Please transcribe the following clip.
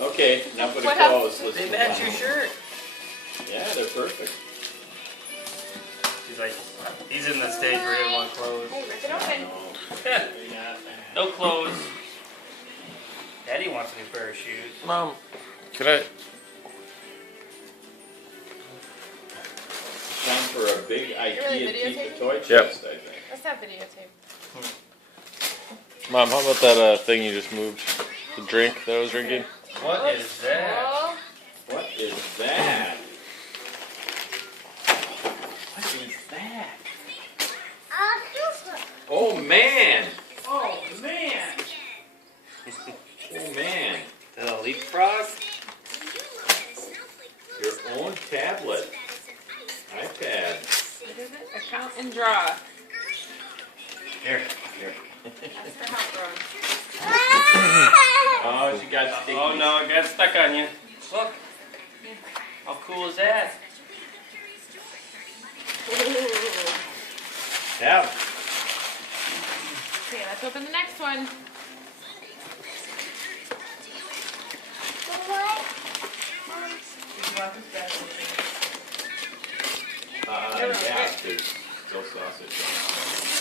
Okay, enough with the What clothes. happened? Let's They move match on. your shirt. Yeah, they're perfect. He's like, he's in the stage where he doesn't want clothes. Hey, rip it open. No clothes. Daddy wants a new pair of shoes. Mom, can I? Time for a big really IKEA keep videotaping? the toy Yep. chest, I think. Let's have videotape. Mom, how about that thing you just moved? The drink that I was drinking? What is that? Oh, What is that? What is that? Oh man! Oh man! Oh man! The leapfrog? Your own tablet. iPad. what is it? Account and draw. Here. Here. That's for help, Ron. Oh, she got sticky. Oh no, it got stuck on you. Look. How cool is that? Yeah. Okay, let's open the next one. Yeah, there's still sausage on it.